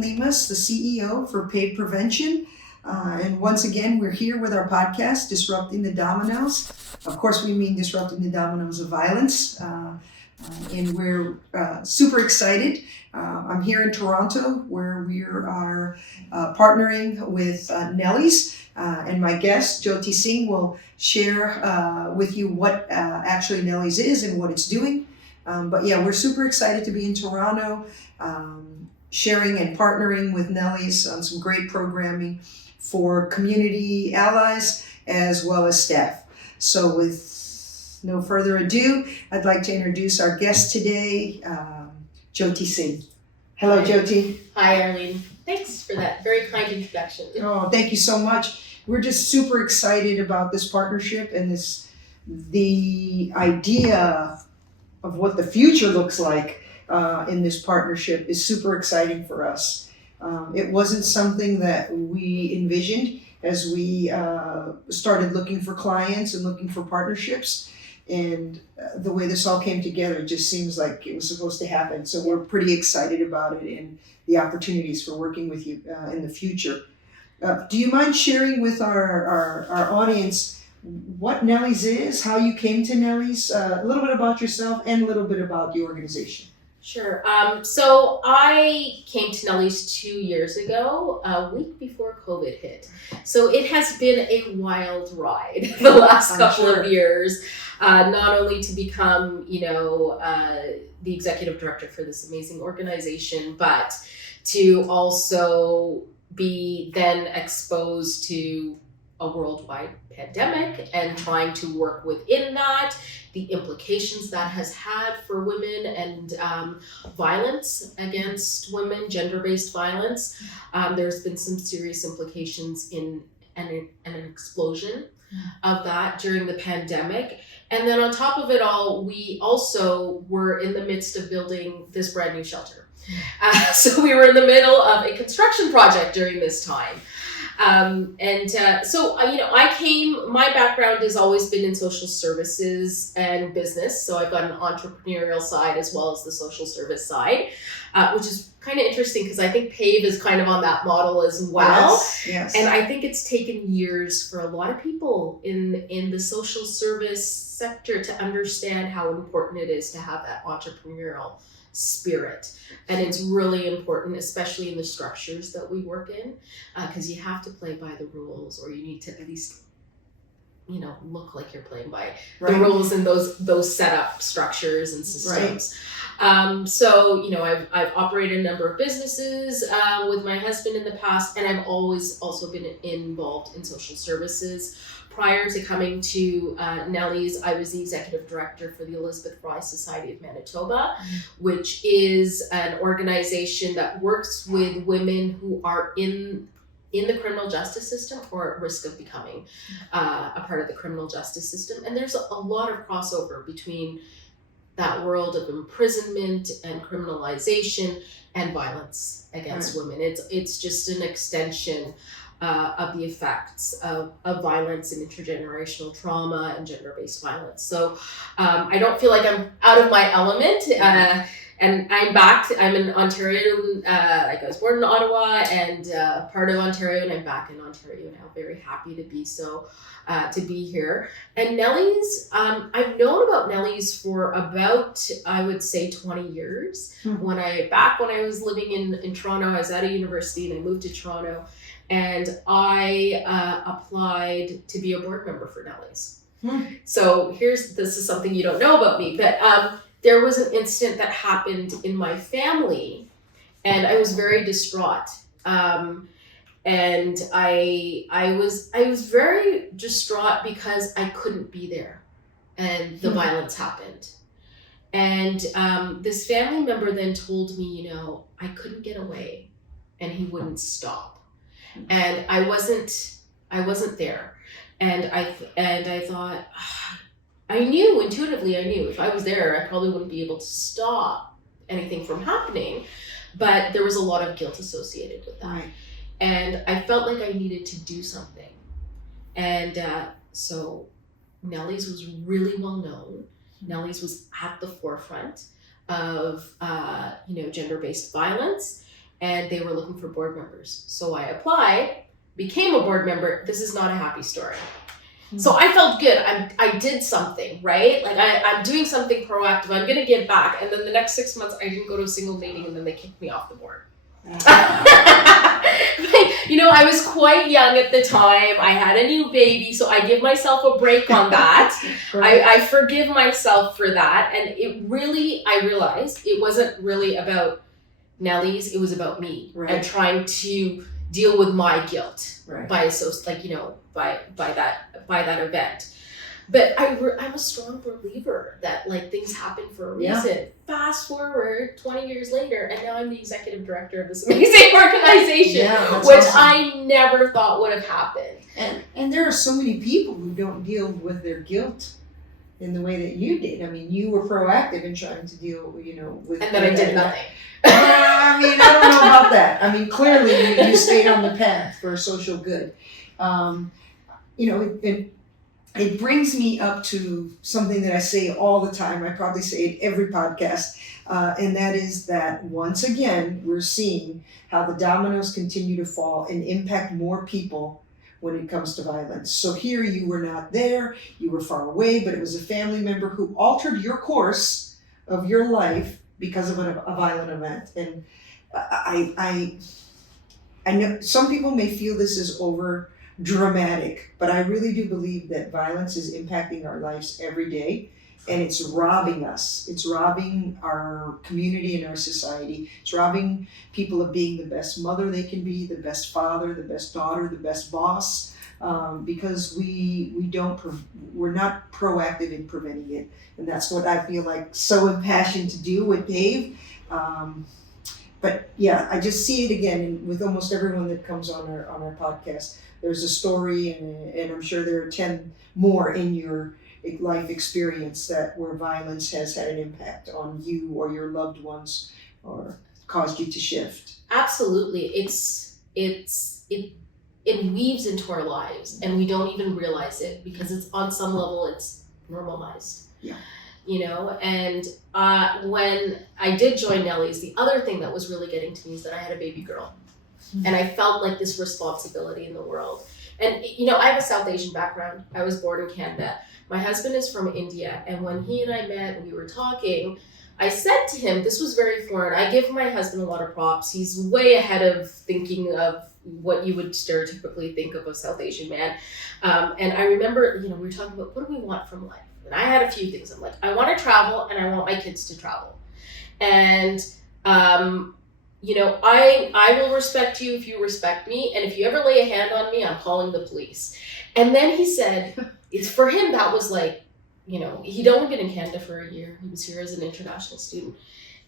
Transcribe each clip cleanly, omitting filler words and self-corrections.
Lemus, the CEO for PAVE Prevention. And once again, we're here with our podcast, Disrupting the Dominoes. Of course, we mean disrupting the dominoes of violence. And we're super excited. I'm here in Toronto, where we are partnering with Nellies. And my guest, Jyoti Singh, will share with you what actually Nellies is and what it's doing. But yeah, we're super excited to be in Toronto, sharing and partnering with Nellies on some great programming for community allies as well as staff. So with no further ado, I'd like to introduce our guest today, Jyoti Singh. Hello, Jyoti. Hi, Arlene. Thanks for that very kind introduction. Oh, thank you so much. We're just super excited about this partnership and the idea of what the future looks like in this partnership is super exciting for us. It wasn't something that we envisioned as we started looking for clients and looking for partnerships. And the way this all came together just seems like it was supposed to happen. So we're pretty excited about it and the opportunities for working with you in the future. Do you mind sharing with our audience what Nellies is, how you came to Nellies, a little bit about yourself and a little bit about the organization? Sure. So I came to Nellies 2 years ago, a week before COVID hit. So it has been a wild ride the last couple of years, not only to become, the executive director for this amazing organization, but to also be then exposed to a worldwide pandemic and trying to work within that, the implications that has had for women and violence against women, gender-based violence. There's been some serious implications in an explosion of that during the pandemic. And then on top of it all, we also were in the midst of building this brand new shelter. So we were in the middle of a construction project during this time. My background has always been in social services and business. So I've got an entrepreneurial side as well as the social service side, which is kind of interesting because I think PAVE is kind of on that model as well. Yes. And I think it's taken years for a lot of people in the social service sector to understand how important it is to have that entrepreneurial spirit. And it's really important, especially in the structures that we work in, because you have to play by the rules, or you need to at least look like you're playing by the rules in those setup structures and systems. I've operated a number of businesses with my husband in the past, and I've always also been involved in social services. Prior to coming to Nellies, I was the executive director for the Elizabeth Fry Society of Manitoba, which is an organization that works with women who are in the criminal justice system or at risk of becoming a part of the criminal justice system. And there's a lot of crossover between that world of imprisonment and criminalization and violence against women. It's just an extension of the effects of violence and intergenerational trauma and gender-based violence. So I don't feel like I'm out of my element. And I'm back. I'm in Ontario. I was born in Ottawa and part of Ontario, and I'm back in Ontario now. Very happy to be to be here. And Nellies, I've known about Nellies for about, I would say, 20 years. When I was living in Toronto, I was at a university and I moved to Toronto, and I applied to be a board member for Nellies. So this is something you don't know about me, but there was an incident that happened in my family, and I was very distraught. And I was very distraught because I couldn't be there, and the violence happened. And this family member then told me, I couldn't get away, and he wouldn't stop. And I wasn't there, and I thought. Intuitively I knew if I was there, I probably wouldn't be able to stop anything from happening, but there was a lot of guilt associated with that. And I felt like I needed to do something. And so Nellies was really well known. Nellies was at the forefront of, gender-based violence. and they were looking for board members. So I applied, became a board member. This is not a happy story. So I felt good. I did something, right? Like I'm doing something proactive. I'm gonna give back. And then the next 6 months, I didn't go to a single meeting, and then they kicked me off the board. I was quite young at the time. I had a new baby, so I give myself a break on that. Right. I forgive myself for that. And I realized it wasn't really about Nellies, it was about me and trying to deal with my guilt by that event. But I'm a strong believer that things happen for a reason. Yeah. Fast forward 20 years later, and now I'm the executive director of this amazing organization, which awesome. I never thought would have happened. And there are so many people who don't deal with their guilt in the way that you did. I mean, you were proactive in trying to deal, with. And then I did nothing. I don't know about that. I mean, clearly you stayed on the path for social good. It brings me up to something that I say all the time. I probably say it every podcast. And that is that once again, we're seeing how the dominoes continue to fall and impact more people when it comes to violence. So here you were not there, you were far away, but it was a family member who altered your course of your life because of a violent event. And I know some people may feel this is over dramatic, but I really do believe that violence is impacting our lives every day, and it's robbing us. It's robbing our community and our society. It's robbing people of being the best mother they can be, the best father, the best daughter, the best boss, because we're not proactive in preventing it, and that's what I feel like so impassioned to do with PAVE. But yeah, I just see it again with almost everyone that comes on our podcast. There's a story, and I'm sure there are 10 more in your life experience where violence has had an impact on you or your loved ones or caused you to shift. Absolutely. It weaves into our lives, and we don't even realize it because it's on some level it's normalized. Yeah. And when I did join Nellies, the other thing that was really getting to me is that I had a baby girl. Mm-hmm. And I felt like this responsibility in the world. And, I have a South Asian background. I was born in Canada. My husband is from India. And when he and I met and we were talking, I said to him, this was very foreign. I give my husband a lot of props. He's way ahead of thinking of what you would stereotypically think of a South Asian man. And I remember, we were talking about what do we want from life? And I had a few things. I'm like, I want to travel and I want my kids to travel. And, I will respect you if you respect me. And if you ever lay a hand on me, I'm calling the police. And then he said, for him, that was like, he'd only been in Canada for a year. He was here as an international student.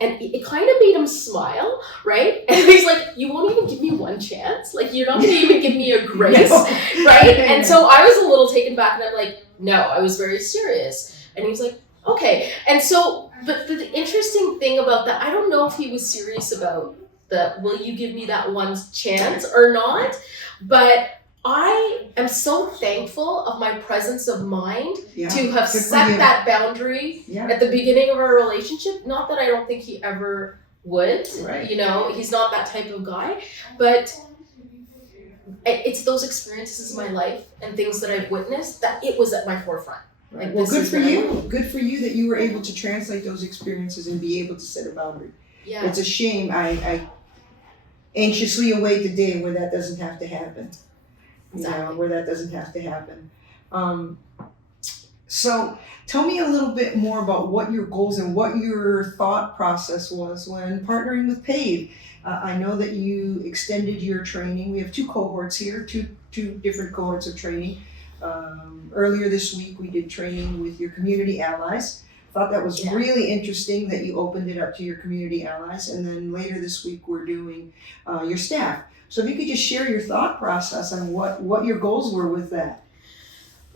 And it kind of made him smile, right? And he's like, you won't even give me one chance? Like, you're not going to even give me a grace, right? And so I was a little taken back, and I'm like, no, I was very serious. And he was like, okay. And so, but the interesting thing about that, I don't know if he was serious about will you give me that one chance or not? But I am so thankful of my presence of mind to have set that boundary at the beginning of our relationship. Not that I don't think he ever would, he's not that type of guy, but it's those experiences in my life and things that I've witnessed that it was at my forefront. Right. Well, good for you. Good for you that you were able to translate those experiences and be able to set a boundary. Yeah. It's a shame. I anxiously await the day where that doesn't have to happen. Where that doesn't have to happen. So tell me a little bit more about what your goals and what your thought process was when partnering with PAVE. I know that you extended your training. We have two cohorts here, two different cohorts of training. Earlier this week, we did training with your community allies. Thought that was really interesting that you opened it up to your community allies. And then later this week, we're doing your staff. So if you could just share your thought process on what your goals were with that.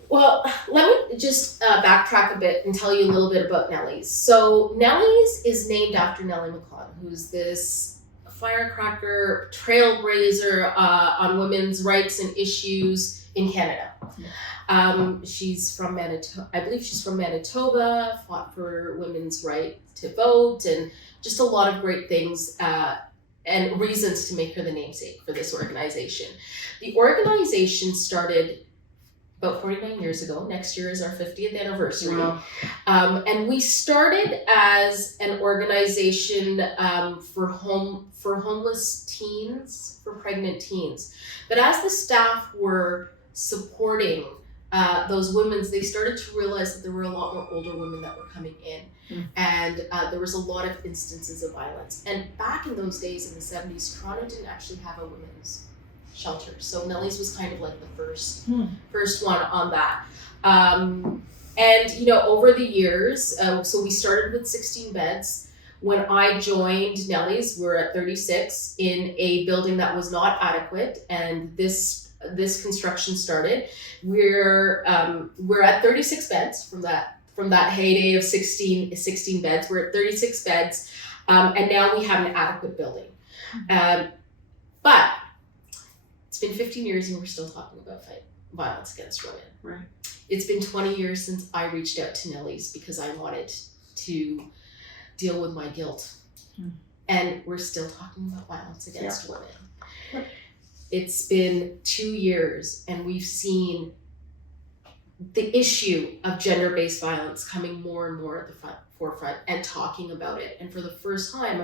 Well, let me just backtrack a bit and tell you a little bit about Nellies. So Nellies is named after Nellie McClung, who's this firecracker trailblazer on women's rights and issues in Canada. She's from Manitoba. I believe she's from Manitoba, fought for women's right to vote, and just a lot of great things and reasons to make her the namesake for this organization. The organization started about 49 years ago. Next year is our 50th anniversary. Wow. And we started as an organization for homeless teens, for pregnant teens. But as the staff were supporting those women, they started to realize that there were a lot more older women that were coming in. And there was a lot of instances of violence. And back in those days, in the 70s, Toronto didn't actually have a women's shelter. So Nellies was kind of like the first one on that. And, you know, over the years, so we started with 16 beds. When I joined Nellies, we're at 36 in a building that was not adequate, and this construction started. We're at 36 beds from that heyday of 16 beds. We're at 36 beds, and now we have an adequate building. But it's been 15 years and we're still talking about violence against women. Right. It's been 20 years since I reached out to Nellies because I wanted to deal with my guilt. And we're still talking about violence against women. It's been 2 years and we've seen the issue of gender-based violence coming more and more at the forefront and talking about it. And for the first time,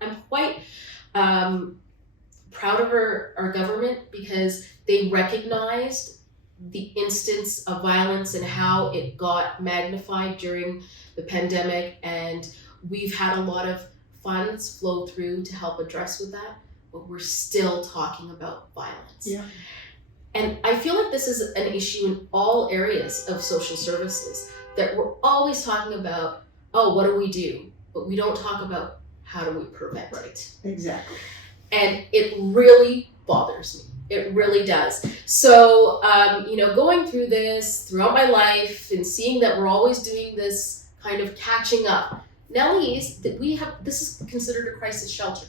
I'm quite proud of our government because they recognized the instance of violence and how it got magnified during the pandemic, and we've had a lot of funds flow through to help address with that, but we're still talking about violence. Yeah. And I feel like this is an issue in all areas of social services, that we're always talking about, oh, what do we do? But we don't talk about how do we prevent it. Exactly. And it really bothers me. It really does. So, you know, going through this throughout my life and seeing that we're always doing this kind of catching up. Nellies, this is considered a crisis shelter.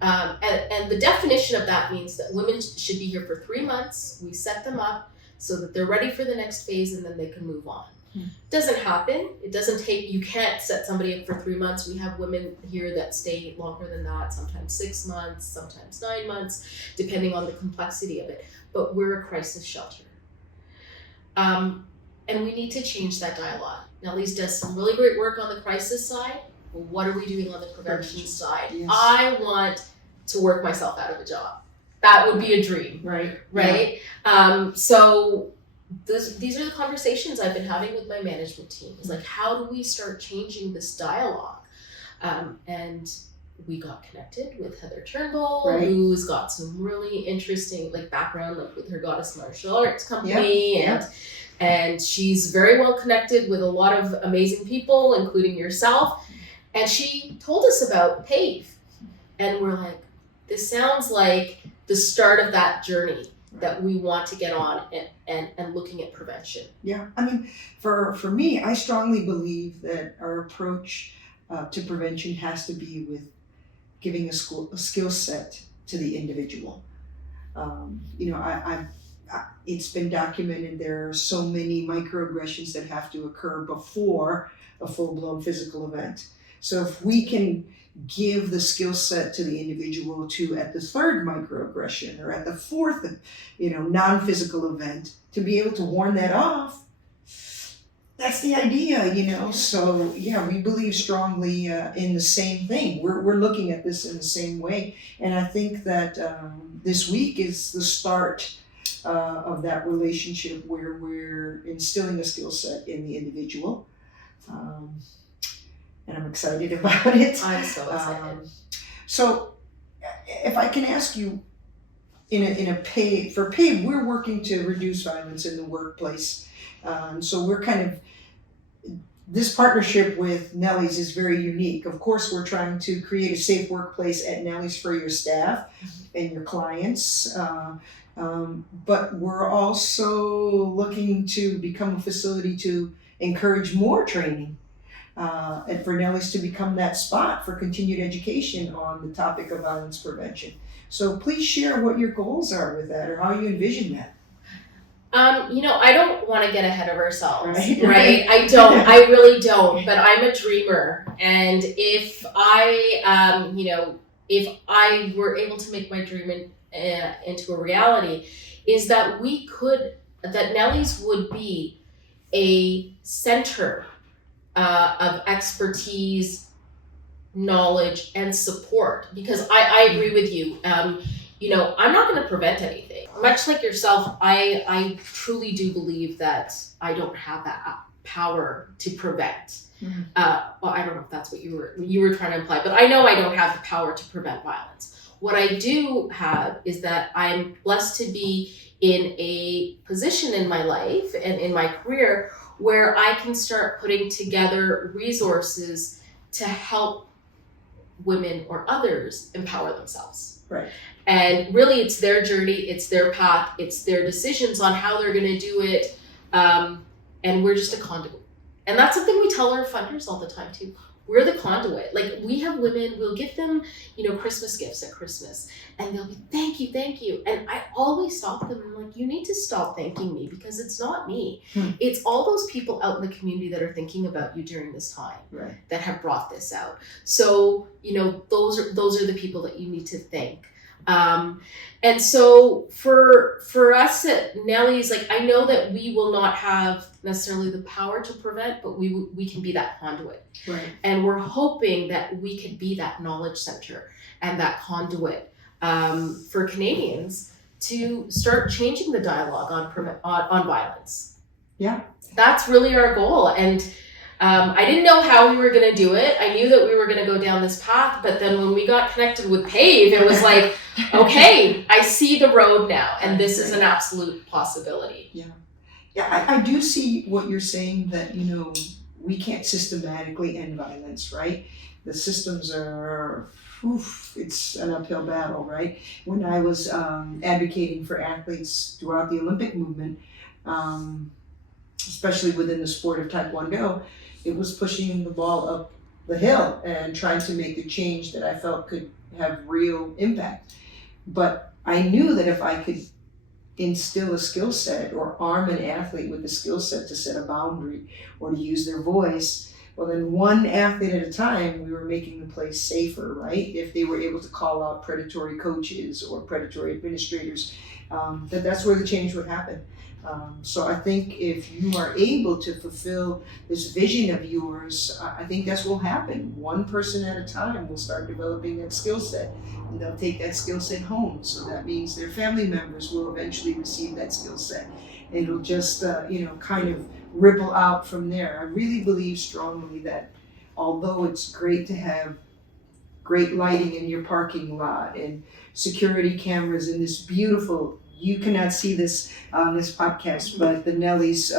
And the definition of that means that women should be here for 3 months. We set them up so that they're ready for the next phase and then they can move on. Doesn't happen. It doesn't take, you can't set somebody up for 3 months. We have women here that stay longer than that, sometimes 6 months, sometimes 9 months, depending on the complexity of it. But we're a crisis shelter. And we need to change that dialogue. Nellies does some really great work on the crisis side. Well, what are we doing on the prevention side? Yes. I want to work myself out of a job. That would be a dream. Right. So these are the conversations I've been having with my management team. It's like, how do we start changing this dialogue? And we got connected with Heather Turnbull, who's got some really interesting background with her Goddess Martial Arts company, and she's very well connected with a lot of amazing people, including yourself. And she told us about PAVE, and we're like, this sounds like the start of that journey that we want to get on and looking at prevention. Yeah, I mean, for me, I strongly believe that our approach to prevention has to be with giving a skill set to the individual. You know, it's been documented there are so many microaggressions that have to occur before a full-blown physical event. So if we can give the skill set to the individual to, at the third microaggression or at the fourth, non-physical event, to be able to warn that off, that's the idea, So yeah, we believe strongly in the same thing. We're looking at this in the same way. And I think that this week is the start of that relationship where we're instilling a skill set in the individual. And I'm excited about it. I'm so excited. So if I can ask you, for PAVE, we're working to reduce violence in the workplace. So we're this partnership with Nellies is very unique. Of course, we're trying to create a safe workplace at Nellies for your staff and your clients. But we're also looking to become a facility to encourage more training. And for Nellies to become that spot for continued education on the topic of violence prevention. So please share what your goals are with that or how you envision that. I don't want to get ahead of ourselves, right? I don't. I really don't. But I'm a dreamer. And if I, if I were able to make my dream into a reality, is that that Nellies would be a center of expertise, knowledge, and support. Because I agree with you. I'm not going to prevent anything. Much like yourself, I truly do believe that I don't have that power to prevent. Well, I don't know if that's what you were trying to imply, but I know I don't have the power to prevent violence. What I do have is that I'm blessed to be in a position in my life and in my career where I can start putting together resources to help women or others empower themselves. Right. And really, it's their journey, it's their path, it's their decisions on how they're going to do it, and we're just a conduit. And that's something we tell our funders all the time too. We're the conduit. Like, we have women, we'll give them, Christmas gifts at Christmas, and they'll be, thank you. And I always stop them. I'm like, you need to stop thanking me, because it's not me. It's all those people out in the community that are thinking about you during this time, Right. that have brought this out. So, those are the people that you need to thank. And so for us at Nellies, like, I know that we will not have necessarily the power to prevent, but we can be that conduit. Right. And we're hoping that we could be that knowledge center and that conduit for Canadians to start changing the dialogue on violence. Yeah. That's really our goal. And I didn't know how we were going to do it. I knew that we were going to go down this path, but then when we got connected with PAVE, it was like, okay, I see the road now, and this is an absolute possibility. Yeah, I do see what you're saying, that, we can't systematically end violence, right? The systems are, it's an uphill battle, right? When I was advocating for athletes throughout the Olympic movement, especially within the sport of Taekwondo, it was pushing the ball up the hill and trying to make the change that I felt could have real impact. But I knew that if I could instill a skill set or arm an athlete with the skill set to set a boundary or to use their voice, well, then one athlete at a time, we were making the place safer, right? If they were able to call out predatory coaches or predatory administrators, that's where the change would happen. So I think if you are able to fulfill this vision of yours, I think that's what will happen. One person at a time will start developing that skill set, and they'll take that skill set home. So that means their family members will eventually receive that skill set. And it'll just, kind of ripple out from there. I really believe strongly that although it's great to have great lighting in your parking lot and security cameras in this beautiful, you cannot see this on this podcast, but the Nellies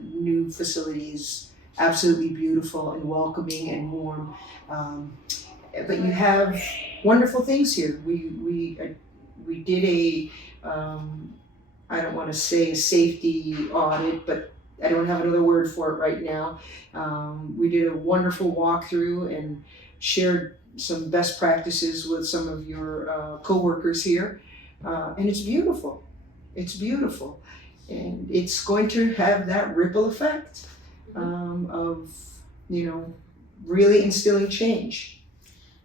new facility is absolutely beautiful and welcoming and warm. But you have wonderful things here. We did a I don't want to say a safety audit, but I don't have another word for it right now. We did a wonderful walkthrough and shared some best practices with some of your co-workers here. And it's beautiful. It's beautiful. And it's going to have that ripple effect of, really instilling change.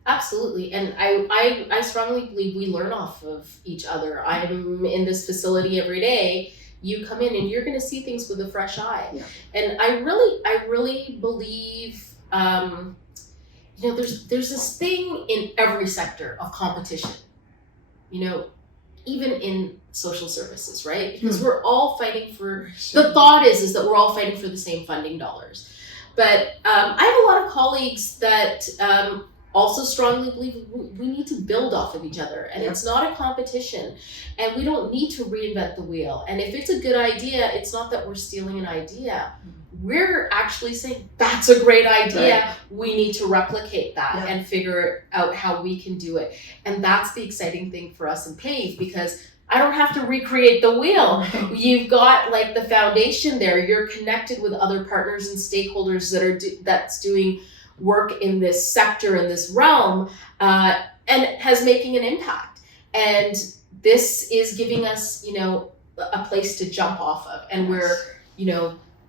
Absolutely. And I strongly believe we learn off of each other. I'm in this facility every day. You come in and you're going to see things with a fresh eye. Yeah. And I really believe, there's this thing in every sector of competition, even in social services, right? Because we're all fighting for, the thought is that we're all fighting for the same funding dollars. But I have a lot of colleagues that also strongly believe we need to build off of each other, and it's not a competition, and we don't need to reinvent the wheel. And if it's a good idea, it's not that we're stealing an idea. We're actually saying that's a great idea. Right. We need to replicate that and figure out how we can do it. And that's the exciting thing for us in PAVE, because I don't have to recreate the wheel. You've got like the foundation there. You're connected with other partners and stakeholders that's doing work in this sector, in this realm, and has making an impact. And this is giving us, a place to jump off of. And we're,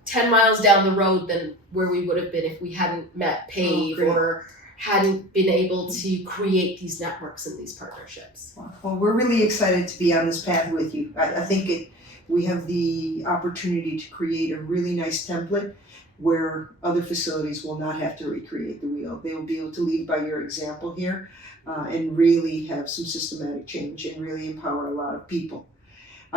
10 miles down the road than where we would have been if we hadn't met PAVE or hadn't been able to create these networks and these partnerships. Well, we're really excited to be on this path with you. I think we have the opportunity to create a really nice template where other facilities will not have to recreate the wheel. They will be able to lead by your example here and really have some systematic change and really empower a lot of people.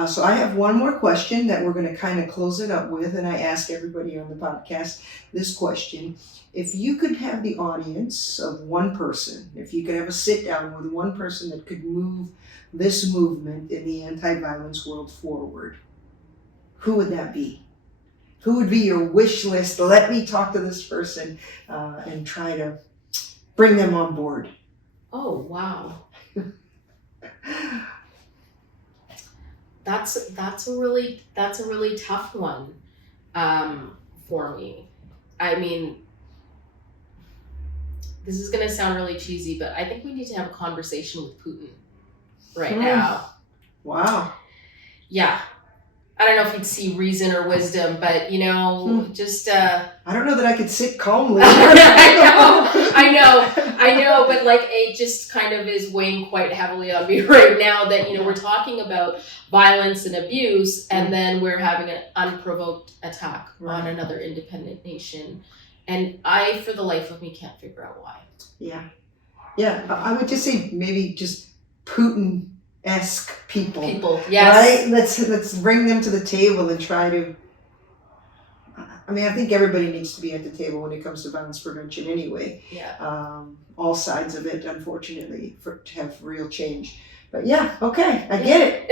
So I have one more question that we're going to kind of close it up with, and I ask everybody on the podcast this question. If you could have the audience of one person, if you could have a sit down with one person that could move this movement in the anti-violence world forward, who would that be? Who would be your wish list? Let me talk to this person and try to bring them on board. Oh, wow. That's a really tough one for me. I mean, this is going to sound really cheesy, but I think we need to have a conversation with Putin right now. Wow. Yeah. I don't know if you'd see reason or wisdom, but just I don't know that I could sit calmly. I know, but like it just kind of is weighing quite heavily on me right now that we're talking about violence and abuse, and then we're having an unprovoked attack on another independent nation, and I, for the life of me, can't figure out why. Yeah. I would just say maybe just Putin-esque people. Yes. Right? Let's bring them to the table and try to. I mean, I think everybody needs to be at the table when it comes to violence prevention anyway. Yeah. All sides of it, unfortunately, to have real change. But yeah, okay, I get it.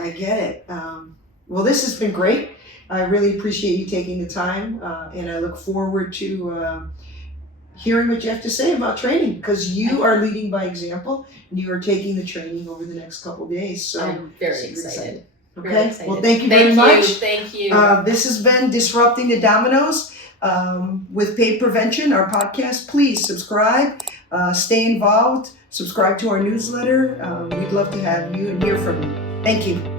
I get it. Well, this has been great. I really appreciate you taking the time, and I look forward to hearing what you have to say about training, because you are leading by example, and you are taking the training over the next couple of days. So I'm very excited. Okay. Well, thank you very much. Thank you. This has been Disrupting the Dominoes with PAVE Prevention, our podcast. Please subscribe, stay involved, subscribe to our newsletter. We'd love to have you and hear from you. Thank you.